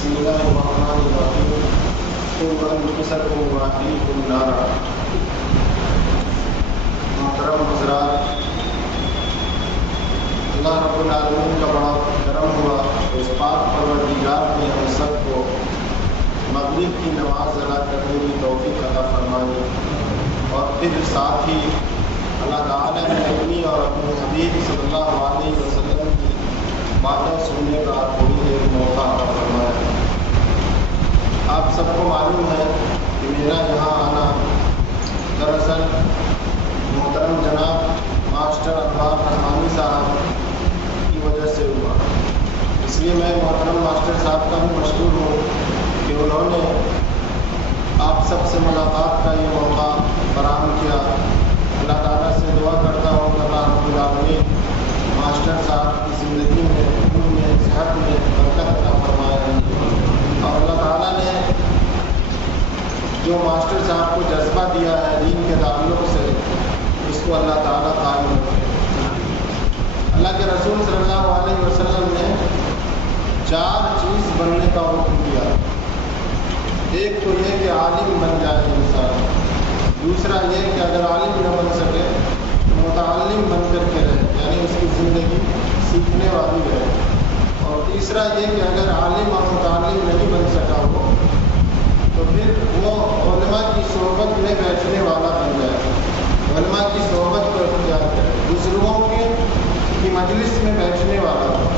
بسم اللہ الرحمن الرحیم قوا انفسکم واہلیکم نارا۔ محترم حضرات، اللہ رب العالمین کا بڑا کرم ہوا، اس پاک پروردگار نے ہم سب کو مغرب کی نماز ادا کرنے کی توفیق عطا فرمائی، اور پھر ساتھ ہی اللہ تعالیٰ نے اپنی اور اپنے حبیب صلی اللہ علیہ وسلم کی باتیں سننے کا تھوڑی دیر موقع عطا فرمایا۔ آپ سب کو معلوم ہے کہ میرا یہاں آنا دراصل محترم جناب ماسٹر اخبار رحمانی صاحب کی وجہ سے ہوا، اس لیے میں محترم ماسٹر صاحب کا بھی مشکور ہوں کہ انہوں نے آپ سب سے ملاقات کا یہ موقع فراہم کیا۔ اللہ تعالیٰ سے دعا کرتا ہوں کہ اللہ رب العالمین ماسٹر صاحب کی زندگی میں، علم میں، صحت میں برکت عطا فرمائے، اور اللہ تعالیٰ نے جو ماسٹر صاحب کو جذبہ دیا ہے دین کے تعلق سے، اس کو اللہ تعالیٰ قائم رکھے۔ اللہ کے رسول صلی اللہ علیہ وسلم نے 4 چیز بننے کا حکم دیا۔ ایک تو یہ کہ عالم بن جائے انسان، دوسرا یہ کہ اگر عالم نہ بن سکے تو متعلم بن کر کے رہے، یعنی اس کی زندگی سیکھنے والی رہے، اور تیسرا یہ کہ اگر عالم اور متعلم نہیں بن سکا ہو تو پھر وہ علماء کی صحبت میں بیٹھنے والا بن جائے، علماء کی صحبت کو اختیار کرے، بزرگوں کی مجلس میں بیٹھنے والا ہو۔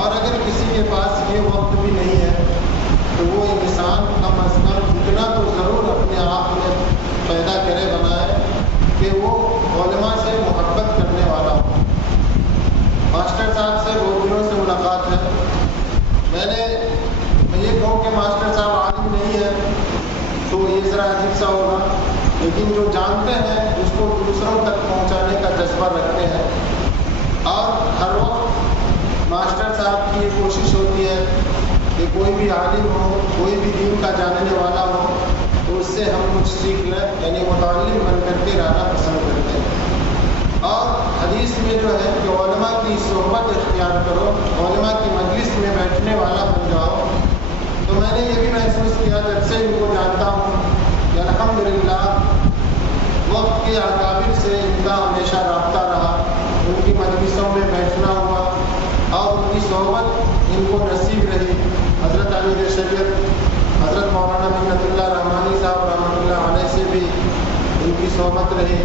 اور اگر کسی کے پاس یہ وقت بھی نہیں ہے تو وہ انسان کم از کم اتنا تو ضرور اپنے آپ میں پیدا کرے، بنائے کہ وہ علماء سے محبت کرنے والا ہو۔ ماسٹر صاحب سے بہت دنوں سے ملاقات ہے، میں یہ کہوں کہ ماسٹر صاحب عالم نہیں ہے تو یہ ذرا عجیب سا ہوگا، لیکن جو جانتے ہیں اس کو دوسروں تک پہنچانے کا جذبہ رکھتے ہیں، اور ہر وقت ماسٹر صاحب کی یہ کوشش ہوتی ہے کہ کوئی بھی عالم ہو، کوئی بھی دین کا جاننے والا ہو تو اس سے ہم کچھ سیکھ لیں، یعنی متعلم بن کر کے رہنا پسند کرتے ہیں۔ اور حدیث میں جو ہے کہ علماء کی صحبت اختیار کرو، علماء کی مجلس میں بیٹھنے والا بن جاؤ، تو میں نے یہ بھی محسوس کیا جب سے ان کو جانتا ہوں کہ الحمدللہ وقت کے اکابر سے ان کا ہمیشہ رابطہ رہا، ان کی مجلسوں میں بیٹھنا ہوا اور ان کی صحبت ان کو نصیب رہی۔ حضرت امیر شریعت حضرت مولانا منت اللہ رحمانی صاحب رحمۃ اللہ علیہ سے بھی ان کی صحبت رہی،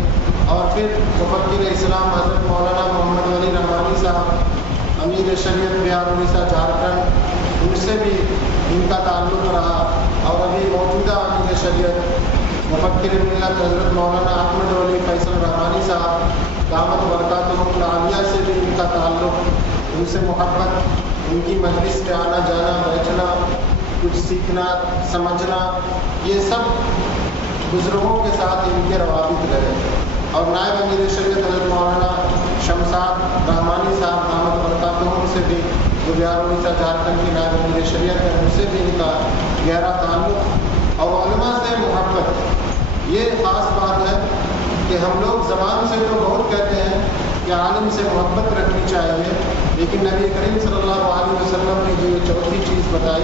اور پھر مفکر اسلام حضرت مولانا محمد ولی رحمانی صاحب امیر شریعت بہار اڑیسہ جھارکھنڈ، ان سے بھی ان کا تعلق رہا، اور ابھی موجودہ امیر شریعت مفکر ملت حضرت مولانا احمد ولی فیصل رحمانی صاحب دامت برکاتہم العالیہ سے بھی ان کا تعلق، ان سے محبت، ان کی مجلس میں آنا جانا، بیٹھنا، کچھ سیکھنا، سمجھنا، یہ سب بزرگوں کے ساتھ ان کے روابط رہے۔ اور نائب امیر شریعت حضرت مولانا شمشاد رحمانی صاحب دامت برکاتہم سے بھی، جو بہار اڑیسہ جھارکھنڈ کے نائب امیر شریعت ہے، ان سے بھی ان کا گہرا تعلق، اور علماء سے محبت۔ یہ خاص بات ہے کہ ہم لوگ زبان سے تو بہت کہتے ہیں کہ عالم سے محبت رکھنی چاہیے، لیکن نبی کریم صلی اللہ علیہ وسلم نے جو یہ چوتھی چیز بتائی،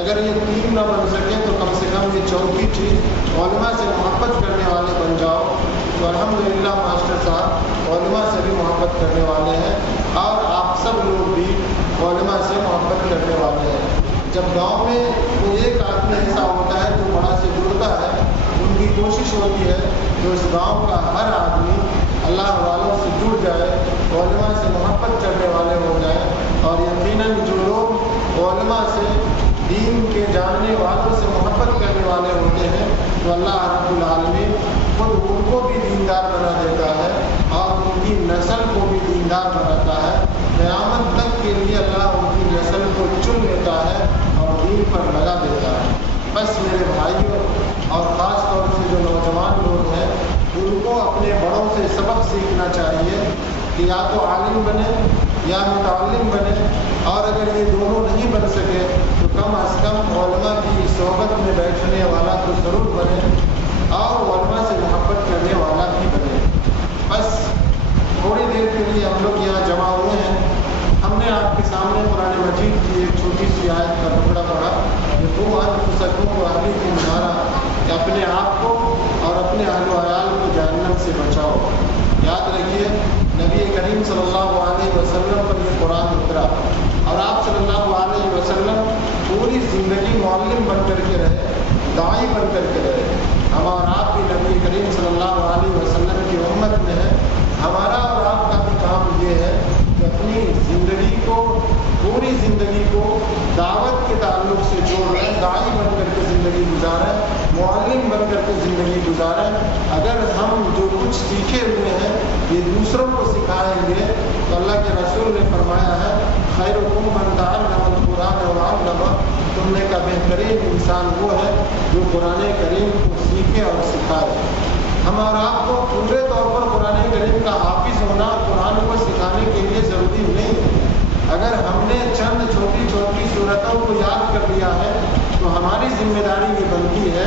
اگر یہ 3 نہ بن سکے تو کم سے کم یہ چوتھی چیز علماء سے محبت کرنے والے بن جاؤ۔ تو الحمدللہ ماسٹر صاحب علماء سے بھی محبت کرنے والے ہیں، اور آپ سب لوگ بھی علماء سے محبت کرنے والے ہیں۔ جب گاؤں میں کوئی ایک آدمی ایسا ہوتا ہے جو بڑا سے جڑتا ہے، ان کی کوشش ہوتی ہے کہ اس گاؤں کا ہر آدمی اللہ والوں سے جڑ جائے، علماء سے محبت کرنے والے ہو جائیں، اور یقیناً جو لوگ علماء سے، دین کے جاننے والوں سے محبت کرنے والے ہوتے ہیں تو اللہ رب العالمین خود ان کو بھی دیندار بنا دیتا ہے، اور ان کی نسل کو بھی دیندار بناتا ہے۔ قیامت تک کے لیے اللہ ان کی نسل کو چن لیتا ہے اور دین پر لگا دیتا ہے۔ بس میرے بھائیوں، اور خاص طور سے جو نوجوان لوگ ہیں، ان کو اپنے بڑوں سے سبق سیکھنا چاہیے کہ یا تو عالم بنے یا متعلم بنے، اور اگر یہ دونوں نہیں بن سکے تو کم از کم علماء کی صحبت میں بیٹھنے والا تو ضرور بنے، اور علماء سے محبت کرنے والا بھی بنے۔ بس تھوڑی دیر کے لیے ہم لوگ یہاں جمع ہوئے ہیں، ہم نے ने आपके सामने कुरान मजीद की एक छोटी सी आयत का टुकड़ा पढ़ा कि वो अनफुसकुम व अहलीकुम नारा, कि अपने आप को और अपने अहल वयाल को जहन्नम से बचाओ। याद रखिए, नबी करीम सल्लल्लाहु अलैहि वसल्लम पर ये कुरान उतरा और आप सल्लल्लाहु अलैहि वसल्लम पूरी ज़िंदगी मुअल्लिम बन करके रहे, दाई बन करके रहे। हम और आप भी नबी करीम सल्लल्लाहु अलैहि वसल्लम की उम्मत में है। हमारा और आपका भी काम ये है कि अपनी ज़िंदगी को, पूरी ज़िंदगी को दावत के ताल्लुक से जोड़ रहे, दाई बन करके ज़िंदगी गुजारें, मुअल्लिम बन करके ज़िंदगी गुजारें। अगर हम जो कुछ सीखे हुए हैं ये दूसरों को सिखाएंगे तो अल्लाह के रसूल ने फरमाया है, खैरुकुम मन तअल्लमल कुरान व अल्लमा, तुम में का बेहतरीन इंसान वो है जो कुरान करीम को सीखे और सिखाए। हम और आपको पूरे तौर पर कुरान करीम का हाफिज होना कुरान को सिखाने के लिए ज़रूरी नहीं है। अगर हमने चंद छोटी छोटी सूरतों को याद कर लिया है तो हमारी जिम्मेदारी ये बनती है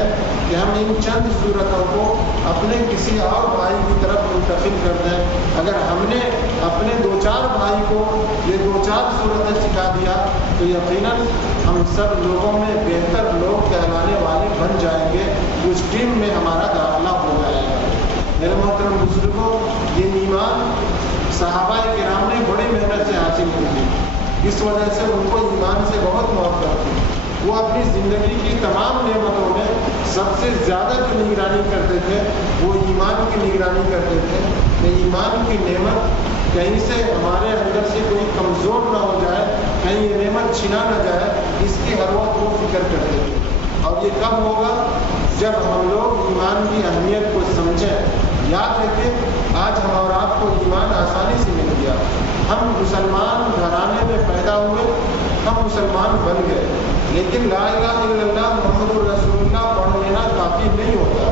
कि हम इन चंद सूरतों को अपने किसी और भाई की तरफ मुंतकिल कर दें। अगर हमने अपने दो चार भाई को ये दो चार सूरतें सिखा दिया तो यकीनन हम सब लोगों में बेहतर लोग कहलाने वाले बन जाएंगे, उस टीम में हमारा दाखिला हो जाएगा। मेरे मोहतरम बुजुर्गों, ये ईमान सहाबाए किराम ने बड़ी मेहनत से हासिल की थी, इस वजह से उनको ईमान से बहुत मोहब्बत थी। वो अपनी ज़िंदगी की तमाम नेमतों में सबसे ज़्यादा जो निगरानी करते थे वो ईमान की निगरानी करते थे कि ईमान की नेमत कहीं से हमारे अंदर से कोई कमज़ोर ना हो जाए, कहीं ये नेमत छिना ना जाए, इसकी हर वक्त वो फिक्र करते थे। और ये कब होगा? जब हम लोग ईमान की अहमियत को समझें। याद रखें, आज हम और आपको ईमान आसानी से मिल गया। हम मुसलमान घराने में पैदा हुए, हम मुसलमान बन गए, लेकिन ला इलाहा इल्लल्लाह मुहम्मदुर रसूलुल्लाह पढ़ लेना काफ़ी नहीं होता,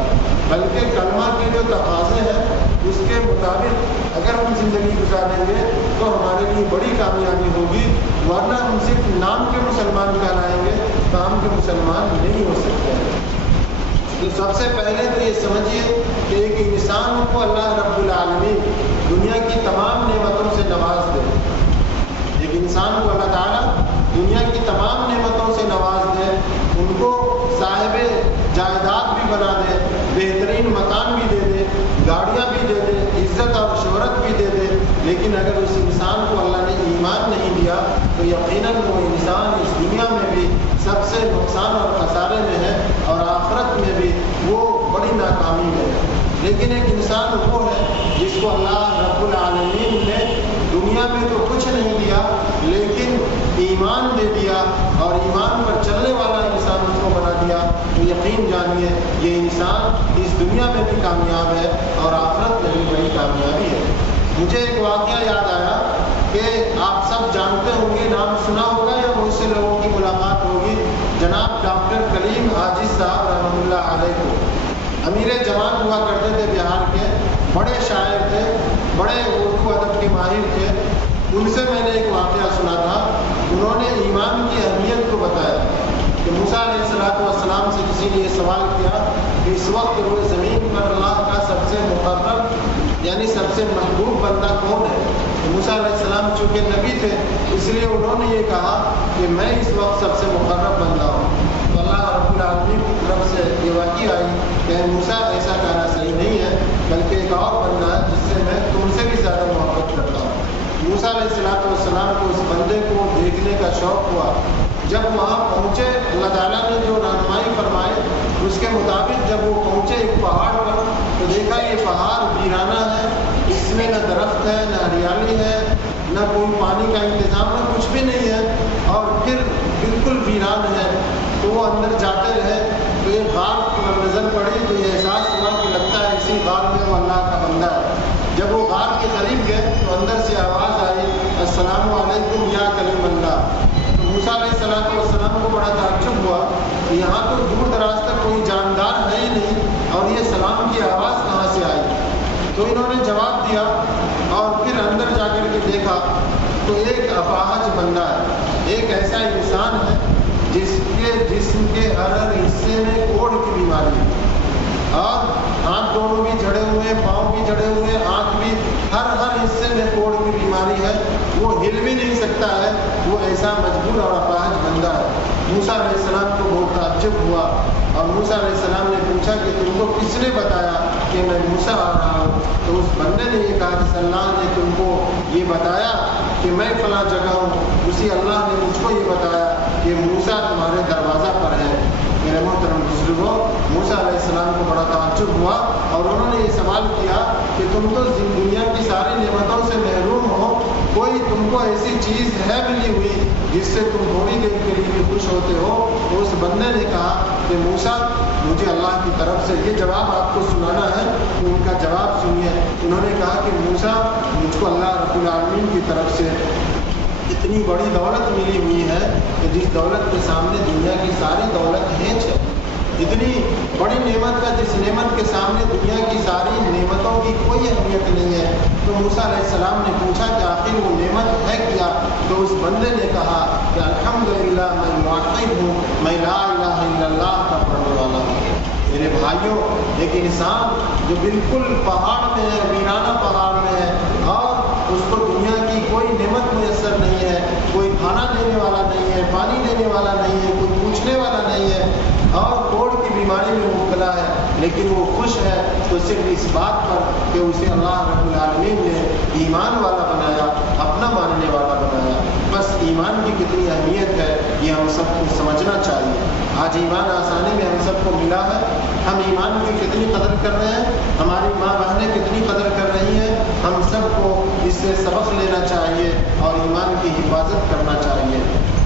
बल्कि कलमा के जो तकाज़े हैं उसके मुताबिक अगर हम ज़िंदगी गुजारेंगे तो हमारे लिए बड़ी कामयाबी होगी, वरना हम सिर्फ नाम के मुसलमान कहलाएंगे, काम के मुसलमान नहीं हो सकते हैं। तो सबसे पहले तो ये समझिए कि एक इंसान को अल्लाह रब्बुल आलमीन दुनिया की तमाम नेमतों से नवाज दे। एक इंसान को अल्लाह ताला दुनिया की तमाम नेमतों से नवाज दे, उनको साहिबे जायदाद भी बना दे, बेहतरीन मकान भी दे दे, गाड़ियाँ भी दे दे, इज़्ज़त और शोहरत भी दे दे, लेकिन अगर उस इंसान को अल्लाह ने ईमान नहीं दिया तो यकीनन वो इंसान इस दुनिया में भी सबसे नुकसान और खसारे में है और आखिरत में भी वो बड़ी नाकामी में है। लेकिन एक इंसान वो है जिसको अल्लाह रब्बुल आलमीन ने दुनिया में तो कुछ नहीं दिया लेकिन ईमान दे दिया और ईमान पर चलने वाला इंसान उसको बना दिया, तो यकीन जानिए ये इंसान इस दुनिया में भी कामयाब है और आखिरत में भी बड़ी कामयाबी है। मुझे एक वाक़या याद आया कि आप सब जानते होंगे, नाम सुना होगा या बहुत से लोगों की मुलाकात होगी, जनाब डॉक्टर कलीम हाजी साहब रहमतुल्लाह अलैह को अमीर जमात हुआ करते थे बिहार के, बड़े शायर थे, बड़े उर्दू अदब के माहिर थे। उनसे मैंने एक वाक़या सुना था। उन्होंने ईमान की अहमियत को बताया कि मूसा अलैहिस्सलाम से किसी ने ये सवाल किया कि इस वक्त रोए ज़मीन पर अल्लाह का सबसे मुकर्रम यानी सबसे महबूब बंदा कौन है? तो मूसा अलैहिस्सलाम चूँकि नबी थे इसलिए उन्होंने ये कहा कि मैं इस वक्त सबसे मुकर्रम बंदा हूँ। तो अल्लाह रब्बुल आलमीन की तरफ से ये वाक़ई आई कि मूसा ऐसा कहना सही नहीं है, बल्कि एक और बंदा है जिससे मैं तुमसे भी ज़्यादा मोहब्बत करता हूँ। मूसा अलैहिस्सलाम को उस बंदे को देखने का शौक़ हुआ। जब वहाँ पहुँचे, अल्लाह ताला ने जो रहनुमाई फरमाए उसके मुताबिक जब वो पहुँचे एक पहाड़ पर, तो देखा ये पहाड़ वीराना है, इसमें न दरख्त है, न हरियाली है, न कोई पानी का इंतज़ाम, न कुछ भी नहीं है और फिर बिल्कुल वीरान है। तो वो अंदर जाते रहे तो ये गार पर नज़र पड़ी तो ये एहसास हुआ कि लगता है इसी गार में वो अल्लाह का बंदा है। जब वो गार के करीब गए तो अंदर से आवाज़ आई, अस्सलामु अलैकुम या कलीमल्लाह। तो मूसा अलैहिस्सलाम को बड़ा ताज्जुब हुआ कि यहाँ तो दूर दराज तक कोई जानदार है ही नहीं और ये सलाम की आवाज़ कहाँ से आई? तो इन्होंने जवाब दिया और फिर अंदर जाकर के देखा तो एक अपाहज बंदा है, एक ऐसा इंसान है जिसके जिस्म के हर हिस्से में कोढ़ की बीमारी है और हाथ दोनों भी जड़े हुए, पाँव भी जड़े हुए, आँख भी, हर हिस्से में कोढ़ की बीमारी है। वो हिल भी नहीं सकता है, वो ऐसा मजबूर और अपाहज बंदा है। मूसा अलैहिस्सलाम को बहुत ताज्जुब हुआ और मूसा अलैहिस्सलाम ने पूछा कि तुमको किसने बताया कि मैं मूसा आ रहा हूँ? तो उस बंदे ने ये कहा कि अल्लाह ने तुमको ये बताया कि मैं फलां जगह हूँ, उसी अल्लाह ने मुझको ये बताया कि मूसा तुम्हारे दरवाज़ा पर है। मेरे मोहतरम बुजुर्गों, मूसा अलैहिस्सलाम को बड़ा ताज्जुब हुआ और उन्होंने ये सवाल किया कि तुम तो दुनिया की सारी नेमतों से महरूम हो, कोई तुमको ऐसी चीज़ है मिली हुई जिससे तुम थोड़ी देर के लिए भी खुश होते हो? तो उस बंदे ने कहा कि मूसा, मुझे अल्लाह की तरफ से ये जवाब आपको सुनाना है, तो उनका जवाब सुनिए। उन्होंने कहा कि मूसा, मुझको अल्लाह रब्बुल आलमीन की तरफ से इतनी बड़ी दौलत मिली हुई है कि जिस दौलत के सामने दुनिया की सारी दौलत हेंच है। इतनी बड़ी नेमत का जिस नेमत के सामने दुनिया की सारी नेमतों की कोई अहमियत नहीं है। तो मूसा अलैहिस्सलाम ने पूछा कि आखिर वो नेमत है क्या? तो उस बंदे ने कहा कि अल्हम्दुलिल्लाह, मैं मुवक्किल हूँ, मैं ला इलाहा इल्लल्लाह का पढ़ने वाला हूँ। मेरे भाइयों, एक इंसान जो बिल्कुल पहाड़ में है, वीराना पहाड़ में है और उसको दुनिया की कोई नेमत मुयस्सर नहीं है, कोई खाना देने वाला नहीं है, पानी देने वाला नहीं है, कोई पूछने वाला नहीं है और कोढ़ की बीमारी में मुब्तला है, लेकिन वो खुश है, तो सिर्फ इस बात पर कि उसे अल्लाह रब्बुल आलमीन ने ईमान वाला बनाया, अपना मानने वाला बनाया। बस ईमान की कितनी अहमियत है ये हम सबको समझना चाहिए। आज ईमान आसानी में हम सबको मिला है, हम ईमान की कितनी कदर कर रहे हैं, हमारी माँ बहनें कितनी कदर कर रही हैं। हम सबको इससे सबक लेना चाहिए और ईमान की हिफाजत करना चाहिए।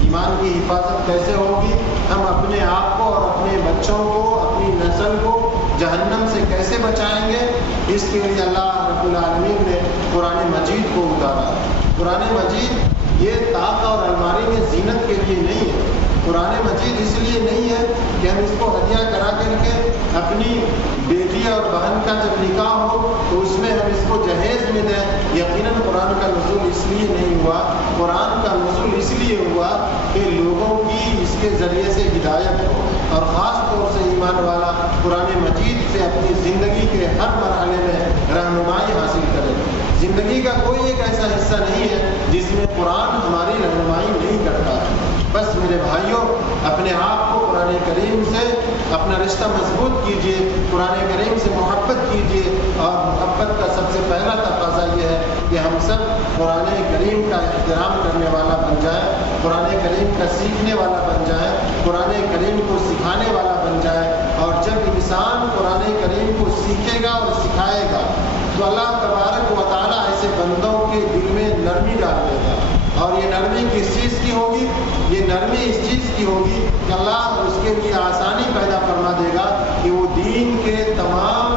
ईमान की हिफाजत कैसे होगी? हम अपने आप को और अपने बच्चों को, अपनी नस्ल को जहन्नम से कैसे बचाएंगे? इसके लिए अल्लाह रब्बुल आलमीन ने कुरान मजीद को उतारा। कुरान मजीद ये ताक और अलमारी में जीनत के लिए नहीं है। कुरान मजीद इसलिए नहीं है कि हम इसको हदिया करा करके अपनी बेटी और बहन का जब निकाह हो तो उसमें हम इसको जहेज में दें। यकीनन कुरान का नुज़ूल इसलिए नहीं हुआ। कुरान का नुज़ूल इसलिए हुआ कि लोगों की इसके ज़रिए से हिदायत हो और ख़ास तौर से ईमान वाला कुरान मजीद से अपनी ज़िंदगी के हर मरहले में रहनुमाई हासिल करे। ज़िंदगी का कोई एक ऐसा हिस्सा नहीं है जिसमें कुरान हमारी रहनुमाई नहीं करता है। बस मेरे भाइयों, अपने आप को कुरान करीम से अपना रिश्ता मजबूत कीजिए, कुरान करीम से मोहब्बत कीजिए और मोहब्बत का सबसे पहला तकाज़ा ये है कि हम सब कुरान करीम का एहतराम करने वाला बन जाए, कुरान करीम का सीखने वाला बन जाए, कुरान करीम को सिखाने वाला बन जाए। और जब इंसान कुरान करीम को सीखेगा और सिखाएगा तो अल्लाह तबारक व तआला ऐसे बंदों के दिल में नरमी डाल देगा। और ये नरमी किस चीज़ की होगी? ये नरमी इस चीज़ की होगी कि अल्लाह उसके लिए आसानी पैदा फरमा देगा कि वो दीन के तमाम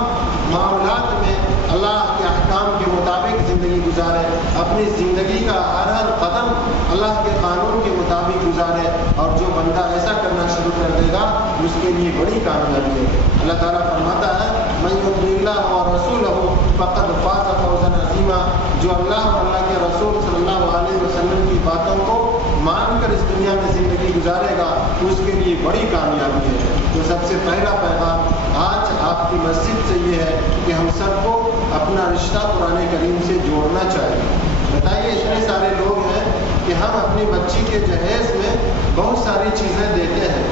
मामलात में अल्लाह के अहकाम के मुताबिक ज़िंदगी गुजारे, अपनी ज़िंदगी का हर कदम अल्लाह के कानून के मुताबिक गुजारे। और जो बंदा ऐसा करना शुरू कर देगा उसके लिए बड़ी कामयाबी है। अल्लाह ताला फरमाता है, मैं युतिल्लाह व रसूलहु फ़क़द फ़ाज़ फ़ौज़न अज़ीमा। जो अल्लाह और अल्लाह के रसूल सल्लल्लाहु अलैहि वसल्लम की बातों को मानकर इस दुनिया में ज़िंदगी गुजारेगा उसके लिए बड़ी कामयाबी है। तो सबसे पहला पैगाम आज आपकी मस्जिद से ये है कि हम सबको अपना रिश्ता कुरान करीम से जोड़ना चाहिए। बताइए, इतने सारे लोग हैं कि हम अपनी बच्ची के जहेज़ में बहुत सारी चीज़ें देते हैं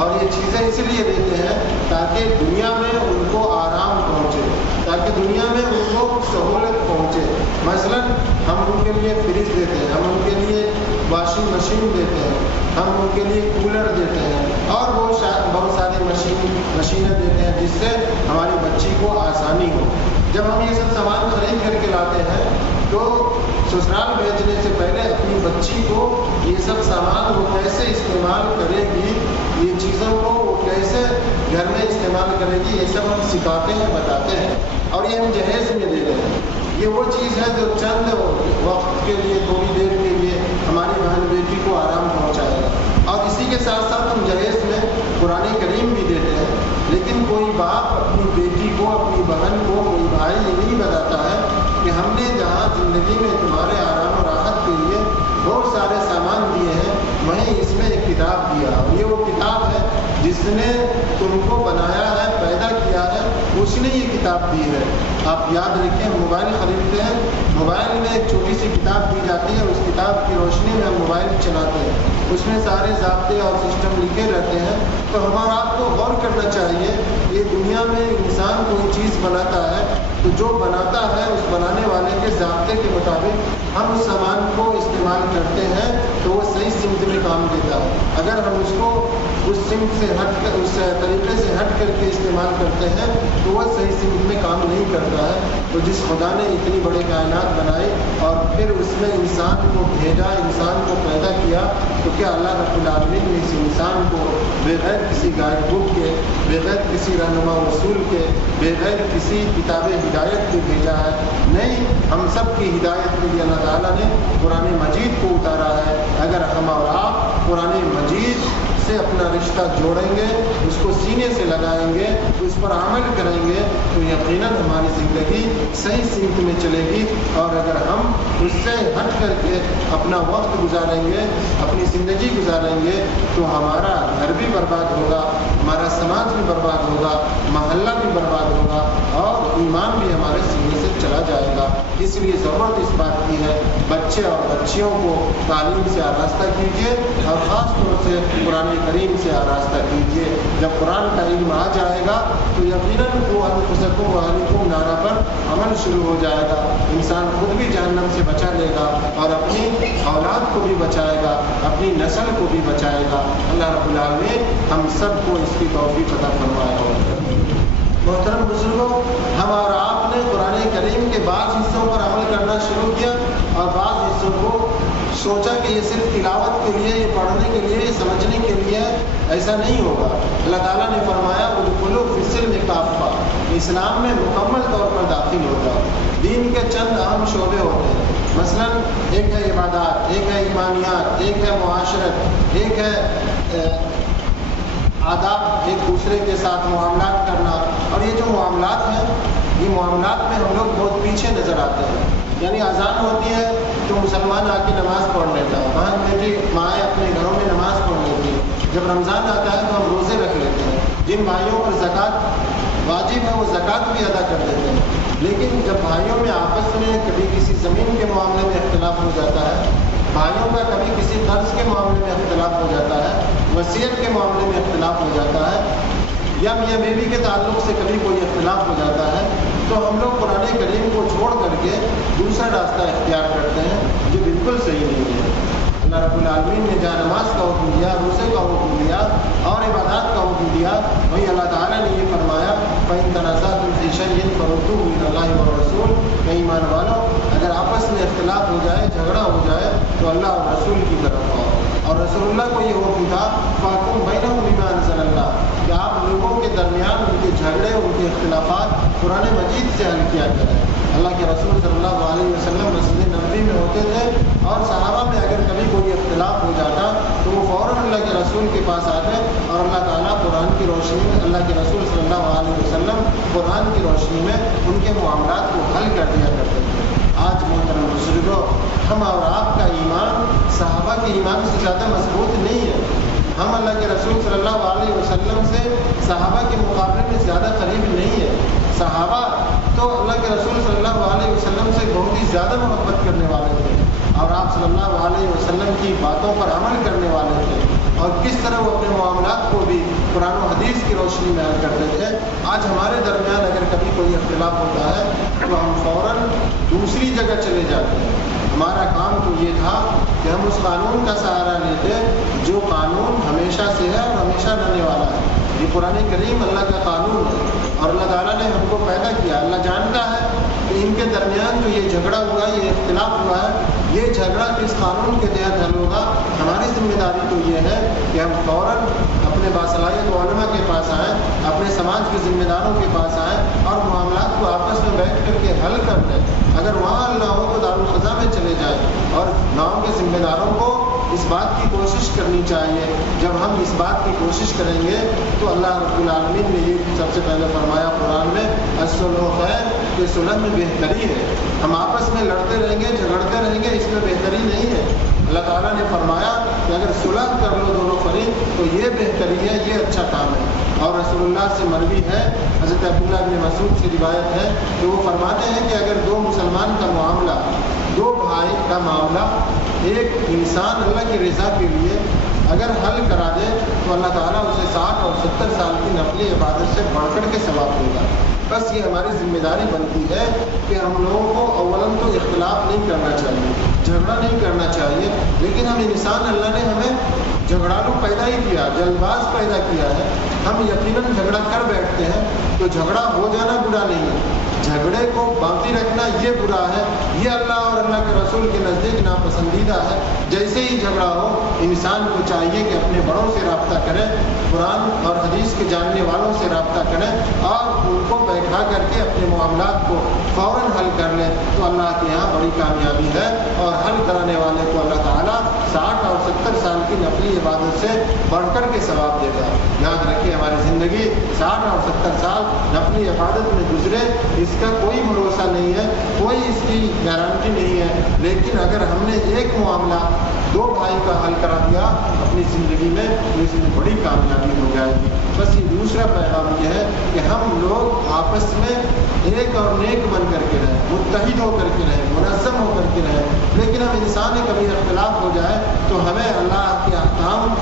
और ये चीज़ें इसलिए देते हैं ताकि दुनिया में उनको आराम पहुँचे, ताकि दुनिया में उनको सहूलत पहुँचे। मसलन हम उनके लिए फ्रिज देते हैं, हम उनके लिए वॉशिंग मशीन देते हैं, हम उनके लिए कूलर देते हैं और बहुत सारी मशीनें देते हैं जिससे हमारी बच्ची को आसानी हो। जब हम ये सब सामान खरीद करके लाते हैं तो ससुराल भेजने से पहले अपनी बच्ची को ये सब सामान वो कैसे इस्तेमाल करेगी, ये चीज़ों को वो कैसे घर में इस्तेमाल करेगी, ये सब हम सिखाते हैं, बताते हैं और ये हम जहेज़ में दे रहे हैं। ये वो चीज़ है जो चंद वक्त के लिए, थोड़ी देर के लिए हमारी बहन बेटी को आराम पहुंचाएगा। और इसी के साथ साथ हम जहेज़ में कुरान करीम भी देते हैं। लेकिन कोई बाप अपनी बेटी को, अपनी बहन को, कोई भाई ये नहीं बताता है कि हमने जहाँ ज़िंदगी में तुम्हारे आराम और राहत के लिए बहुत सारे सामान दिए हैं, वहीं इसमें एक किताब दिया। और ये वो किताब है जिसने तुमको बनाया है, पैदा किया है उसने ये किताब दी है। आप याद रखिए, हम मोबाइल ख़रीदते हैं, मोबाइल में एक छोटी सी किताब दी जाती है, उस किताब की रोशनी में हम मोबाइल चलाते हैं, उसमें सारे ज़ाब्ते और सिस्टम लिखे रहते हैं। तो हमारा आपको गौर करना चाहिए, ये दुनिया में इंसान कोई चीज़ बनाता है तो जो बनाता है उस बनाने वाले के ज़ाब्ते के मुताबिक हम उस सामान को इस्तेमाल करते हैं तो वो सही सिमत में काम देता है। अगर हम उसको उस सिमत से हट कर, उस तरीके से हट करके इस्तेमाल करते हैं तो वह सही सिमत में काम नहीं करता है। तो जिस खुदा ने इतनी बड़ी कायनात बनाई और फिर उसमें इंसान को भेजा, इंसान को पैदा किया, तो क्या अल्लाह रब्बुल आलमीन ने इस इंसान को बग़ैर किसी गाइड बुक के, बग़ैर किसी रहनुमा रसूल के, बग़ैर किसी किताब हिदायत के भेजा है? नहीं, हम सब की हिदायत के लिए अल्लाह ताला ने कुरान मजीद को उतारा है। अगर हम और आप कुरान मजीद से अपना रिश्ता जोड़ेंगे, उसको सीने से लगाएंगे, उस पर अमल करेंगे, तो यकीनन हमारी ज़िंदगी सही सिमत में चलेगी। और अगर हम उससे हट करके अपना वक्त गुजारेंगे, अपनी ज़िंदगी गुजारेंगे, तो हमारा घर भी बर्बाद होगा, हमारा समाज भी बर्बाद होगा, महल्ला भी बर्बाद होगा और ईमान भी हमारे सीने से चला जाएगा। इसलिए ज़रूरत इस बात की है, बच्चे और बच्चियों को तालीम से आरास्ता कीजिए और ख़ास तौर से कुरान करीम से आरास्ता कीजिए। जब कुरान का इल्म आ जाएगा तो यकीनन वो अनफुसकुम व अहलिकुम नारा पर अमल शुरू हो जाएगा। इंसान खुद भी जहन्नम से बचा लेगा और अपनी औलाद को भी बचाएगा, अपनी नस्ल को भी बचाएगा। अल्लाह रब्बुल आलमीन हम सबको इसकी तौफीक अता फरमाए। मोहतरम बुजुर्गों, हम और आपने कुरान करीम के बाज़ हिस्सों पर अमल करना शुरू किया और बाज़ हिस्सों को सोचा कि ये सिर्फ तिलावत के लिए, ये पढ़ने के लिए, ये समझने के लिए, ऐसा नहीं होगा। अल्लाह ताला ने फरमाया उदखुलू फिस्सिल्म काफ़ा, इस्लाम में मुकम्मल तौर पर दाखिल हो जाओ। दीन के चंद अहम शोबे होते हैं, मसलन एक है इबादत, एक है ईमानियात, एक है मुआशरत, एक है आदाब, एक दूसरे के साथ मामलात करना। और ये जो मामलात हैं, ये मामलात में हम लोग बहुत पीछे नज़र आते हैं। यानी अजान होती है तो मुसलमान आके नमाज़ पढ़ लेता है, वहाँ बेटी माएँ अपने घरों में नमाज़ पढ़ लेती हैं। जब रमज़ान आता है तो हम रोज़े रख लेते हैं। जिन भाइयों पर ज़कात वाजिब है वो ज़कात भी अदा कर देते हैं। लेकिन जब भाइयों में आपस में कभी किसी ज़मीन के मामले में इख्तिलाफ़ हो जाता है, भाइयों का कभी किसी कर्ज के मामले में इख्तिलाफ़ हो जाता है, वसीयत के मामले में इख्तिलाफ़ हो जाता है, या मियाँ बीवी के ताल्लुक़ से कभी कोई इख्तिलाफ़ हो जाता है, तो हम लोग कुरान करीम को छोड़ करके दूसरा रास्ता इख्तियार करते हैं जो बिल्कुल सही नहीं है। अल्लाह रब्बुल आलमीन ने जहाँ नमाज का हुक्म दिया, रोज़े का हुक्म दिया और इबादत का हुक्म दिया, वहीं अल्लाह ताला ने ये फरमाया फ़इन तनाज़अतुम फ़ी शैइन फरुद्दूहु इलल्लाहि व रसूल, ईमान वालों अगर आपस में इख्तिलाफ़ हो जाए, झगड़ा हो जाए, तो अल्लाह और रसूल की तरफ आओ। और रसूलुल्लाह को ये हुक्म था फ़ाकुम बैनहुम बिमा अंज़लल्लाह, कि आप लोगों के दरमियान उनके झगड़े, उनके इख्तिलाफ़ात कुरान मजीद से हल किया करें। अल्लाह के रसूल सल्लल्लाहु अलैहि वसल्लम मस्जिद नबवी में होते थे और सहाबा में अगर कभी कोई इख्तिलाफ़ हो जाता तो वो फ़ौरन अल्लाह के रसूल के पास आते और अल्लाह ताला कुरान की रोशनी में, अल्लाह के रसूल सल्लल्लाहु अलैहि वसल्लम कुरान की रोशनी में उनके मामलात को हल कर दिया करते थे। आज मोहतरम बुजुर्गों, हम और आपका ईमान सहाबा के ईमान से ज़्यादा मजबूत नहीं है। हम अल्लाह के रसूल सल्लल्लाहु अलैहि वसल्लम से सहाबा के मुकाबले में ज़्यादा करीब नहीं है। सहाबा तो अल्लाह के रसूल सल्लल्लाहु अलैहि वसल्लम से बहुत ही ज़्यादा मोहब्बत करने वाले थे और आप सल्लल्लाहु अलैहि वसल्लम की बातों पर अमल करने वाले थे और किस तरह वो अपने मामलात को भी कुरान और हदीस की रोशनी में हल करते थे। आज हमारे दरमियान अगर कभी कोई इख्तिलाफ होता है तो हम फ़ौरन दूसरी जगह चले जाते हैं। हमारा काम तो ये था कि हम उस कानून का सहारा लेते जो कानून हमेशा से है और हमेशा रहने वाला है। ये कुरान करीम अल्लाह का कानून है और अल्लाह ताला ने हमको पैदा किया। अल्लाह जानता है कि इनके दरमियान जो ये झगड़ा हुआ, ये इख्तिलाफ हुआ है, ये झगड़ा किस कानून के तहत हल होगा। हमारी जिम्मेदारी तो ये है कि हम फ़ौरन अपने बासलाहियत उलमा के पास आएँ, अपने समाज के ज़िम्मेदारों के पास आएँ और मामलात को आपस में बैठ करके हल कर लें। अगर वहाँ हल ना हो तो दारुल क़ज़ा में चले जाए और गाँव के ज़िम्मेदारों को इस बात की कोशिश करनी चाहिए। जब हम इस बात की कोशिश करेंगे तो अल्लाह रब्बुल आलमीन ने ये सबसे पहले फरमाया कुरान में अस्सुलहु खैर, कि सुलह में बेहतरी है। हम आपस में लड़ते रहेंगे, झगड़ते रहेंगे, इसमें बेहतरी नहीं है। अल्लाह ताला ने फरमाया कि अगर सुलह कर लो दोनों फरीक तो ये बेहतरी है, ये अच्छा काम है। اور رسول اللہ سے مروی ہے، حضرت عبداللہ بن مسعود سے روایت ہے کہ وہ فرماتے ہیں کہ اگر دو مسلمان کا معاملہ، دو بھائی کا معاملہ ایک انسان اللہ کی رضا کے لیے اگر حل کرا دے تو اللہ تعالیٰ اسے 60 اور 70 سال کی نفلی عبادت سے بڑھ کر کے ثواب دے گا۔ بس یہ ہماری ذمہ داری بنتی ہے کہ ہم لوگوں کو اولاً تو اختلاف نہیں کرنا چاہیے، جھگڑا نہیں کرنا چاہیے، لیکن ہم انسان، اللہ نے ہمیں جھگڑالو پیدا ہی کیا، جلد باز پیدا کیا ہے۔ ہم یقیناً جھگڑا کر بیٹھتے ہیں تو جھگڑا ہو جانا برا نہیں ہے، جھگڑے کو باقی رکھنا یہ برا ہے، یہ اللہ اور اللہ کے رسول کے نزدیک ناپسندیدہ ہے۔ جیسے ہی جھگڑا ہو انسان کو چاہیے کہ اپنے بڑوں سے رابطہ کریں، قرآن اور حدیث کے جاننے والوں سے رابطہ کریں اور ان کو بیٹھا کر کے اپنے معاملات کو فوراً حل کر لیں، تو اللہ کے یہاں بڑی کامیابی ہے، اور حل کرانے والے کو اللہ تعالیٰ 60 اور 70 سال کی نفلی عبادت سے بڑھ کر کے ثواب دیتا ہے۔ یاد رکھیں، ہماری زندگی 60 اور 70 سال نفلی عبادت میں گزرے، اس کا کوئی بھروسہ نہیں ہے، کوئی اس کی گارنٹی نہیں ہے، لیکن اگر ہم نے ایک معاملہ دو بھائی کا حل کرا دیا اپنی زندگی میں تو اس میں بڑی کامیابی ہو جائے گی۔ بس یہ دوسرا پیغام یہ ہے کہ ہم لوگ آپس میں ایک اور نیک بن کر کے رہیں، متحد ہو کر کے رہیں، منظم ہو کر کے رہیں، لیکن ہم انسان کبھی اختلاف ہو جائے تو ہمیں اللہ کے احکام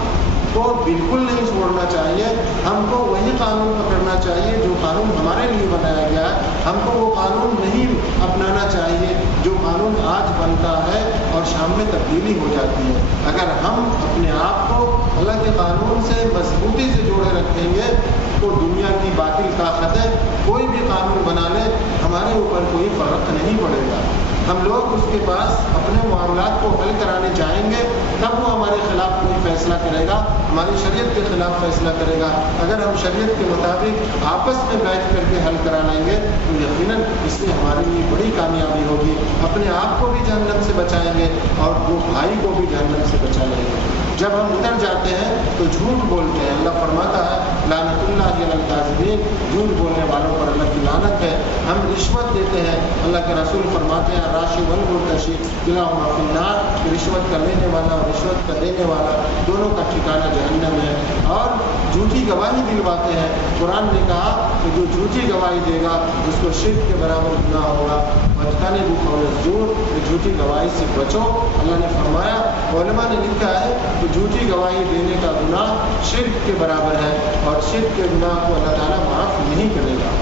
کو بالکل نہیں چھوڑنا چاہیے، ہم کو وہی قانون پکڑنا چاہیے جو قانون ہمارے لیے بنایا گیا ہے، ہم کو وہ قانون نہیں اپنانا چاہیے جو قانون آج بنتا ہے اور شام میں تبدیلی ہو جاتی ہے۔ اگر ہم اپنے آپ کو اللہ کے قانون سے مضبوطی سے جوڑے رکھیں گے تو دنیا کی باطل طاقتیں کوئی بھی قانون بنا لے ہمارے اوپر کوئی فرق نہیں پڑے گا۔ ہم لوگ اس کے پاس اپنے معاملات کو حل کرانے جائیں گے تب وہ ہمارے خلاف کوئی فیصلہ کرے گا، ہماری شریعت کے خلاف فیصلہ کرے گا۔ اگر ہم شریعت کے مطابق آپس میں بیٹھ کر کے حل کرا لیں گے تو یقیناً اس میں ہمارے لیے بڑی کامیابی ہوگی، اپنے آپ کو بھی جہنم سے بچائیں گے اور وہ بھائی کو بھی جہنم سے بچا لیں گے۔ جب ہم اتر جاتے ہیں تو جھوٹ بولتے ہیں، اللہ فرماتا ہے لعنت اللہ علی الکاذبین، جھوٹ بولنے والوں پر اللہ کی لعنت ہے۔ ہم رشوت دیتے ہیں، اللہ کے رسول فرماتے ہیں راشی والمرتشی کلاہما فی النار، کہ رشوت کا لینے والا اور رشوت کا دینے والا دونوں کا ٹھکانہ جہنم ہے۔ اور جھوٹی گواہی دلواتے ہیں، قرآن نے کہا کہ جو جھوٹی گواہی دے گا اس کو شرک کے برابر گناہ ہوگا۔ واجتنبوا قول الزور، کہ جھوٹی گواہی سے بچو۔ اللہ نے فرمایا، علماء نے لکھا ہے کہ جھوٹی گواہی دینے کا گناہ شرک کے برابر ہے اور شرک کے گناہ کو اللہ تعالیٰ معاف نہیں کرے گا۔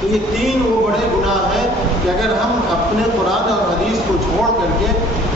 تو یہ تین وہ بڑے گناہ ہیں کہ اگر ہم اپنے قرآن اور حدیث کو چھوڑ کر کے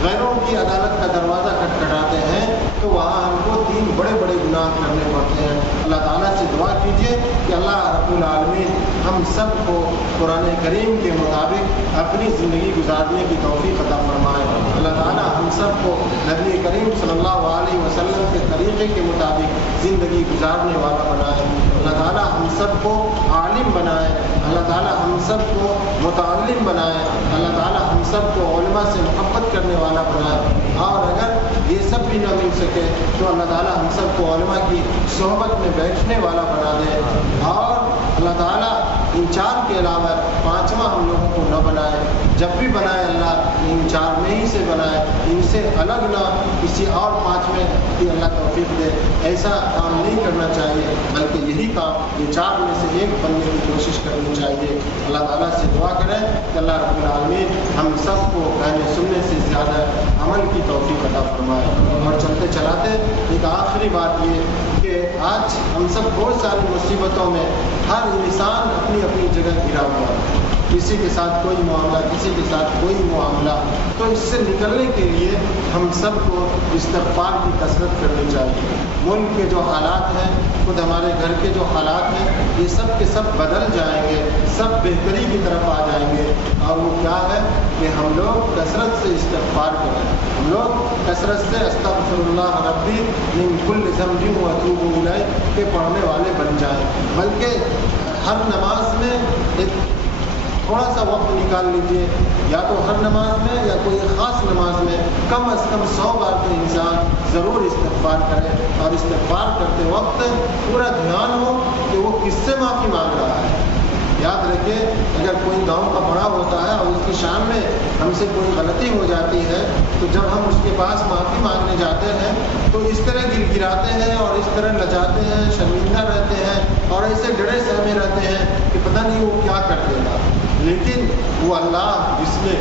غیروں کی عدالت کا دروازہ کھٹکھٹاتے ہیں تو وہاں ہم کو تین بڑے بڑے گناہ کرنے پڑتے ہیں۔ اللہ تعالیٰ سے دعا کیجیے کہ اللہ رب العالمین ہم سب کو قرآن کریم کے مطابق اپنی زندگی گزارنے کی توفیق عطا فرمائے۔ اللہ تعالیٰ ہم سب کو نبی کریم صلی اللہ علیہ وسلم کے طریقے کے مطابق زندگی گزارنے والا بنائے۔ اللہ تعالیٰ ہم سب کو عالم بنائے، اللہ تعالیٰ ہم سب کو متعلم بنائے، اللہ تعالیٰ ہم سب کو علماء سے محبت کرنے والا بنائے، اور اگر یہ سب بھی نہ مل سکے تو اللہ تعالیٰ ہم سب کو علماء کی صحبت میں بیٹھنے والا بنا دے، اور اللہ تعالیٰ ان چار کے علاوہ پانچواں ہم لوگوں کو نہ بنائے۔ جب بھی بنائے اللہ ان چار میں ہی سے بنائے، ان سے الگ نہ کسی اور پانچ میں بھی اللہ توفیق دے۔ ایسا کام نہیں کرنا چاہیے بلکہ یہی کام یہ چار میں سے ایک بننے کی کوشش کرنی چاہیے۔ اللہ تعالیٰ سے دعا کریں کہ اللہ رب العالمین ہم سب کو کہنے سننے سے زیادہ عمل کی توفیق عطا فرمائے۔ اور چلتے چلاتے ایک آخری بات یہ کہ آج ہم سب بہت ساری مصیبتوں میں ہر انسان اپنی اپنی جگہ گھرا ہوا ہے، کسی کے ساتھ کوئی معاملہ، کسی کے ساتھ کوئی معاملہ۔ تو اس سے نکلنے کے لیے ہم سب کو استغفار کی کثرت کرنی چاہیے۔ ملک کے جو حالات ہیں، خود ہمارے گھر کے جو حالات ہیں، یہ سب کے سب بدل جائیں گے، سب بہتری کی طرف آ جائیں گے، اور وہ کیا ہے کہ ہم لوگ کثرت سے استغفار کریں، ہم لوگ کثرت سے استغفر اللہ ربی من کل ذنب واتوب الیہ کے پڑھنے والے بن جائیں، بلکہ ہر نماز میں ایک تھوڑا سا وقت نکال لیجئے، یا تو ہر نماز میں یا کوئی خاص نماز میں کم از کم 100 بار تو انسان ضرور استغفار کرے، اور استغفار کرتے وقت پورا دھیان ہو کہ وہ کس سے معافی مانگ رہا ہے، याद रखिए, अगर कोई गांव का बड़ा होता है और उसकी शान में हमसे कोई गलती हो जाती है तो जब हम उसके पास माफ़ी मांगने जाते हैं तो इस तरह गिड़गिड़ाते हैं और इस तरह लजाते हैं, शर्मिंदा रहते हैं और ऐसे डरे सहमे रहते हैं कि पता नहीं वो क्या कर देगा। लेकिन वो अल्लाह जिसने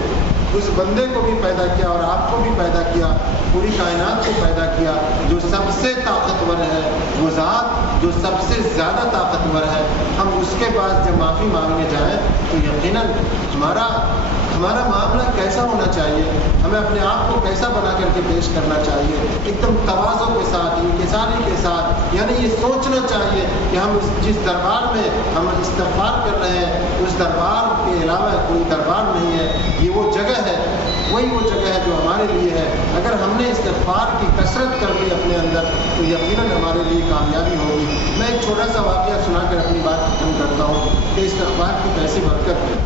उस बंदे को भी पैदा किया और आपको भी पैदा किया, पूरी कायनात को पैदा किया, जो सबसे ताकतवर है, वो ज़ात जो सबसे ज़्यादा ताकतवर है, हम उसके पास जब माफ़ी मांगने जाएं तो यकीनन हमारा मामला कैसा होना चाहिए, हमें अपने आप को कैसा बना करके पेश करना चाहिए, एकदम तवाज़ो के साथ, इंकिसारी के साथ। यानी ये सोचना चाहिए कि हम जिस दरबार में हम इस्तिग़फ़ार कर रहे हैं उस दरबार के अलावा कोई दरबार नहीं है, ये वो जगह है, वही वो जगह है जो हमारे लिए है। अगर हमने इस्तिग़फ़ार की कसरत कर ली अपने अंदर तो यकीनन हमारे लिए कामयाबी होगी। मैं एक छोटा सा वाक़या सुनाकर अपनी बात खत्म करता हूँ कि इस्तिग़फ़ार की कैसी बरकत है।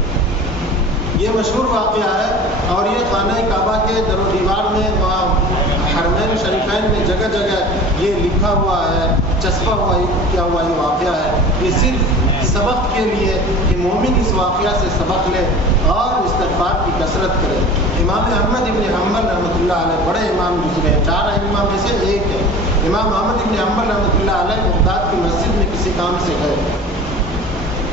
ये मशहूर वाक़या है और ये खाना काबा के दरो दीवार में, वहाँ हरमैन शरीफैन में जगह जगह ये लिखा हुआ है, चस्पा हुआ किया हुआ ये वाक़या है। ये सिर्फ सबक के लिए कि मोमिन इस वाक़या से सबक ले और इस्तिग़फ़ार की कसरत करे। इमाम अहमद इब्न हम्बल रहमतुल्लाह अलैह बड़े इमाम गुज़रे हैं, 4 इमाम में से एक है। इमाम अहमद इब्न हम्बल रहमतुल्लाह अलैह बगदाद की मस्जिद में किसी काम से गए,